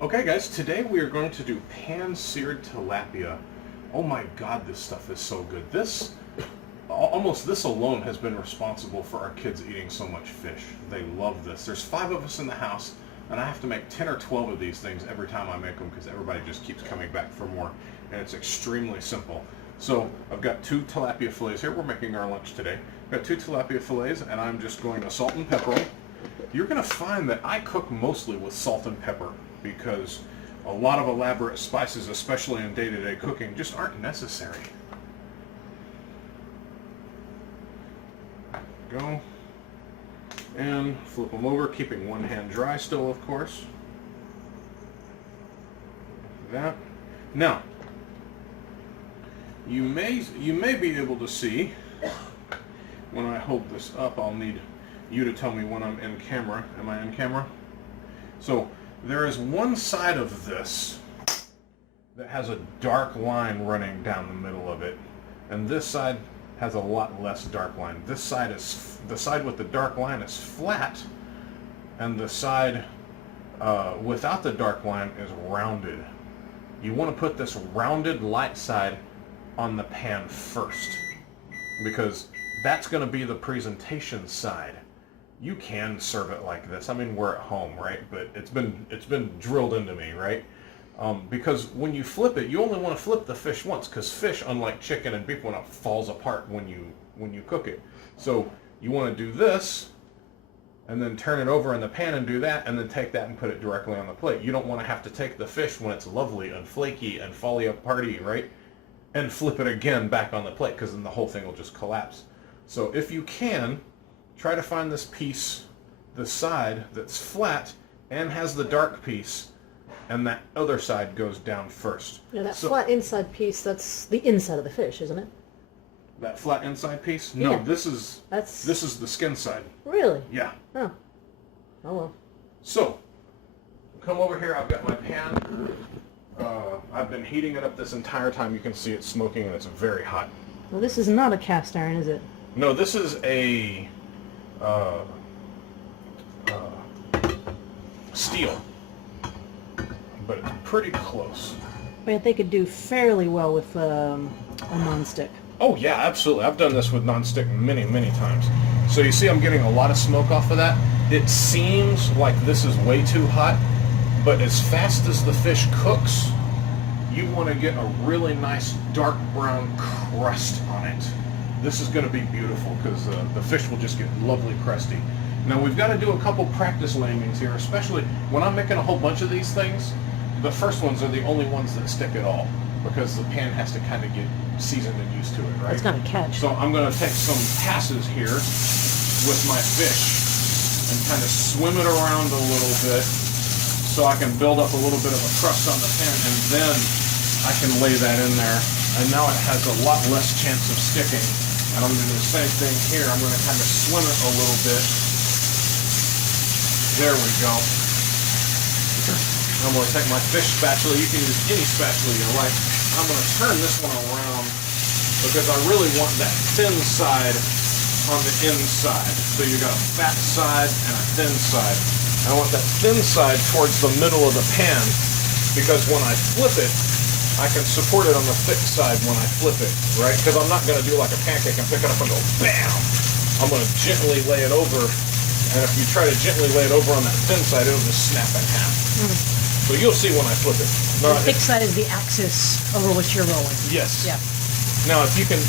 Okay guys, today we are going to do pan-seared tilapia. Oh my god, this stuff is so good. Almost this alone has been responsible for our kids eating so much fish. They love this. There's 5 of us in the house, and I have to make 10 or 12 of these things every time I make them because everybody just keeps coming back for more, and it's extremely simple. So I've got 2 tilapia fillets here. We're making our lunch today. I've got 2 tilapia fillets, and I'm just going to salt and pepper them. You're going to find that I cook mostly with salt and pepper because a lot of elaborate spices, especially in day-to-day cooking, just aren't necessary. Go. And flip them over, keeping one hand dry still, of course. Like that. Now, you may be able to see, when I hold this up, I'll need you to tell me when I'm in camera. Am I in camera? So, there is one side of this that has a dark line running down the middle of it, and this side has a lot less dark line. This side is, the side with the dark line is flat, and the side without the dark line is rounded. You want to put this rounded light side on the pan first, because that's going to be the presentation side. You can serve it like this. I mean, we're at home, right? But it's been drilled into me, right? Because when you flip it, you only want to flip the fish once, because fish, unlike chicken and beef, falls apart when you cook it. So you want to do this, and then turn it over in the pan and do that, and then take that and put it directly on the plate. You don't want to have to take the fish when it's lovely and flaky and falling apart, right? And flip it again back on the plate, because then the whole thing will just collapse. So if you can, try to find this piece, the side that's flat and has the dark piece, and that other side goes down first. Yeah, that flat inside piece, that's the inside of the fish, isn't it? That flat inside piece? No, Yeah. this is the skin side. Really? Yeah. Oh. Oh well. So, come over here. I've got my pan. I've been heating it up this entire time. You can see it smoking, and it's very hot. Well, this is not a cast iron, is it? No, this is a steel, but it's pretty close. But they could do fairly well with a nonstick. Oh yeah, absolutely. I've done this with nonstick many, many times. So you see I'm getting a lot of smoke off of that. It seems like this is way too hot, but as fast as the fish cooks, you want to get a really nice dark brown crust on it. This is going to be beautiful because the fish will just get lovely crusty. Now we've got to do a couple practice landings here, especially when I'm making a whole bunch of these things. The first ones are the only ones that stick at all because the pan has to kind of get seasoned and used to it, right? It's going to catch. So I'm going to take some passes here with my fish and kind of swim it around a little bit so I can build up a little bit of a crust on the pan, and then I can lay that in there, and now it has a lot less chance of sticking. And I'm going to do the same thing here. I'm going to kind of swim it a little bit. There we go. I'm going to take my fish spatula. You can use any spatula you like. I'm going to turn this one around because I really want that thin side on the inside. So you got a fat side and a thin side. I want that thin side towards the middle of the pan because when I flip it, I can support it on the thick side when I flip it, right? Because I'm not going to do like a pancake and pick it up and go BAM! I'm going to gently lay it over, and if you try to gently lay it over on that thin side, it'll just snap in half. So you'll see when I flip it. The thick side is the axis over which you're rolling. Yes. Yeah. Now if you can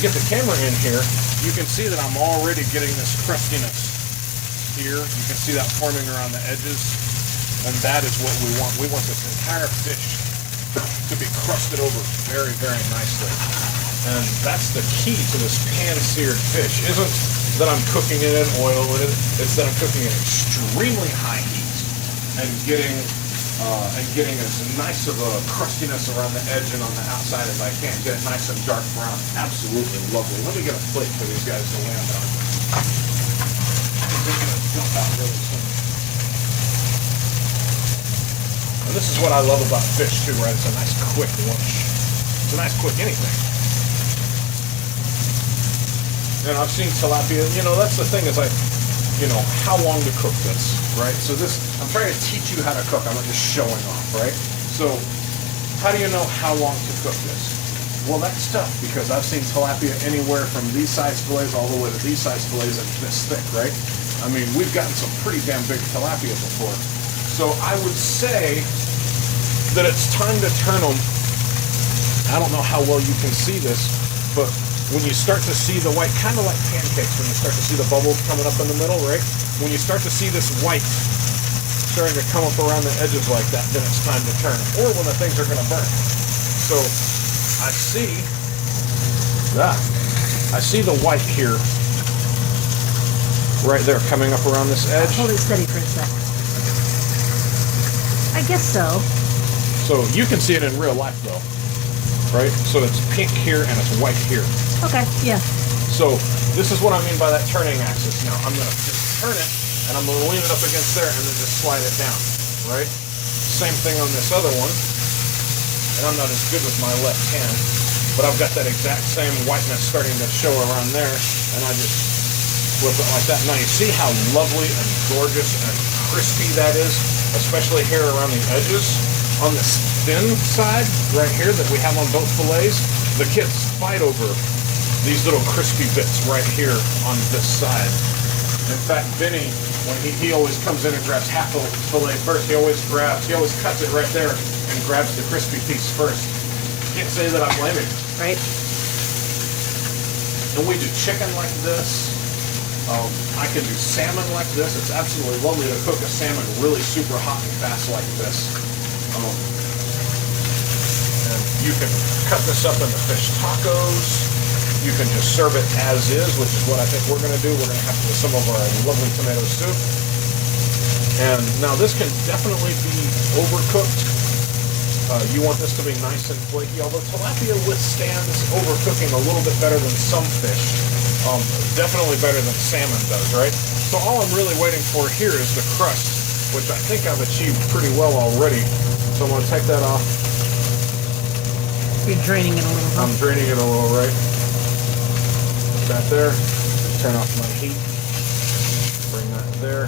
get the camera in here, you can see that I'm already getting this crustiness here. You can see that forming around the edges, and that is what we want. We want this entire fish to be crusted over very, very nicely. And that's the key to this pan-seared fish. Isn't that I'm cooking it in oil, it's that I'm cooking it at extremely high heat and getting as nice of a crustiness around the edge and on the outside as I can. Get it nice and dark brown. Absolutely lovely. Let me get a plate for these guys to land on. They're going to jump out really soon. And this is what I love about fish too, right? It's a nice quick lunch. It's a nice quick anything. And I've seen tilapia, that's the thing is how long to cook this. right? So this, I'm trying to teach you how to cook. I'm not just showing off, right? So how do you know how long to cook this? Well, that's tough because I've seen tilapia anywhere from these size fillets all the way to these size fillets and this thick, right? I mean, we've gotten some pretty damn big tilapia before. So I would say that it's time to turn them. I don't know how well you can see this, but when you start to see the white, kind of like pancakes, when you start to see the bubbles coming up in the middle, right? When you start to see this white starting to come up around the edges like that, then it's time to turn. Or when the things are going to burn. So I see that. I see the white here, right there, coming up around this edge. Hold it steady for a sec. I guess so. So you can see it in real life, though, right? So it's pink here and it's white here. Okay, yeah. So this is what I mean by that turning axis. Now I'm going to just turn it, and I'm going to lean it up against there and then just slide it down, right? Same thing on this other one. And I'm not as good with my left hand, but I've got that exact same whiteness starting to show around there, and I just flip it like that. Now you see how lovely and gorgeous and crispy that is, especially here around the edges. On this thin side right here that we have on both fillets, the kids fight over these little crispy bits right here on this side. In fact, Benny, when he always comes in and grabs half a fillet first, he always cuts it right there and grabs the crispy piece first. Can't say that I blame him. Right. And we do chicken like this. I can do salmon like this. It's absolutely lovely to cook a salmon really super hot and fast like this. And you can cut this up into fish tacos. You can just serve it as is, which is what I think we're going to do. We're going to have to do some of our lovely tomato soup. And now this can definitely be overcooked. You want this to be nice and flaky, although tilapia withstands overcooking a little bit better than some fish. Definitely better than salmon does, right? So all I'm really waiting for here is the crust, which I think I've achieved pretty well already. So I'm going to take that off. You're draining it a little, huh? I'm draining it a little, right? Put that there. Turn off my heat. Bring that there.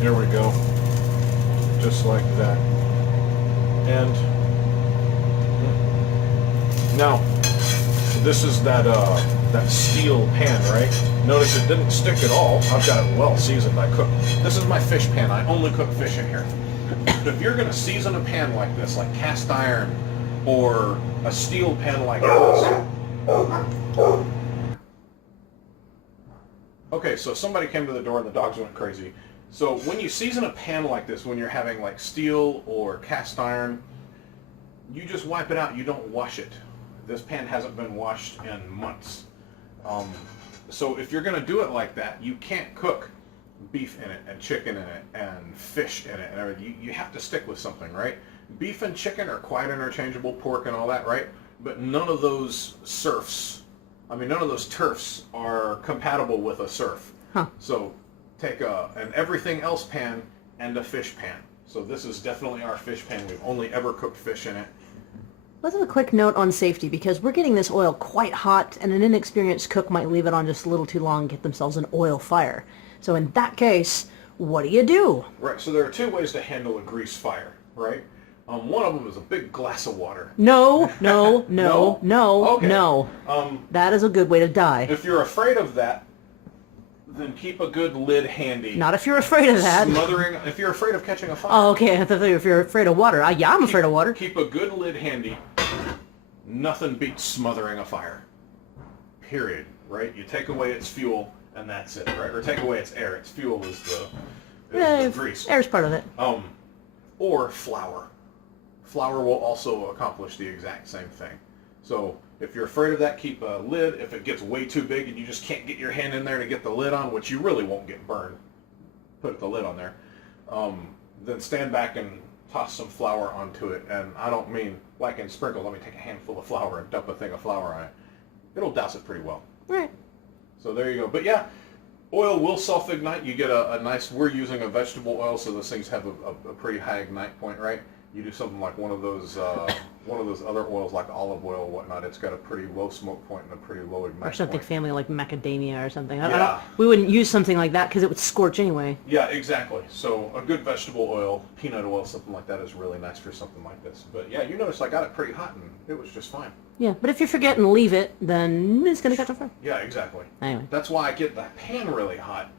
There we go. Just like that. And now, this is that steel pan, right? Notice it didn't stick at all. I've got it well seasoned. I cooked. This is my fish pan. I only cook fish in here. If you're going to season a pan like this, like cast iron or a steel pan like this. Okay, so somebody came to the door and the dogs went crazy. So when you season a pan like this, when you're having like steel or cast iron, you just wipe it out. You don't wash it. This pan hasn't been washed in months. So if you're going to do it like that, you can't cook beef in it and chicken in it and fish in it and everything. You have to stick with something, right? Beef and chicken are quite interchangeable, pork and all that, right? But none of those none of those turfs are compatible with a surf. Huh. So take an everything else pan and a fish pan. So this is definitely our fish pan. We've only ever cooked fish in it. Let's have a quick note on safety, because we're getting this oil quite hot, and an inexperienced cook might leave it on just a little too long and get themselves an oil fire. So in that case, what do you do? Right, so there are two ways to handle a grease fire, right? One of them is a big glass of water. No. Okay. That is a good way to die. If you're afraid of that, then keep a good lid handy. Not if you're afraid of that. If you're afraid of catching a fire. Oh, okay. I thought if you're afraid of water. Yeah, I'm afraid of water. Keep a good lid handy. Nothing beats smothering a fire. Period. Right? You take away its fuel, and that's it. Right? Or take away its air. Its fuel is the grease. Air's part of it. Or flour. Flour will also accomplish the exact same thing. So if you're afraid of that, keep a lid. If it gets way too big and you just can't get your hand in there to get the lid on, which you really won't get burned, put the lid on there, then stand back and toss some flour onto it. And I don't mean like in sprinkles. Let me take a handful of flour and dump a thing of flour on it. It'll douse it pretty well. Right. So there you go. But yeah, oil will self-ignite. You get a nice, we're using a vegetable oil, so those things have a pretty high ignite point, right? You do something like one of those other oils like olive oil or whatnot. It's got a pretty low smoke point and a pretty low ignite Or something point. family like macadamia or something. Yeah. We wouldn't use something like that because it would scorch anyway. Yeah, exactly. So a good vegetable oil, peanut oil, something like that is really nice for something like this. But yeah, you notice I got it pretty hot and it was just fine. Yeah, but if you forget and leave it, then it's going to catch on fire. Yeah, exactly. Anyway. That's why I get the pan really hot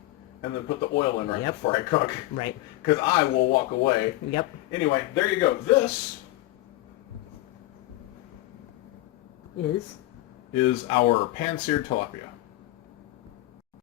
and then put the oil in right before I cook. Right. Because I will walk away. Yep. Anyway, there you go. This Is our pan-seared tilapia.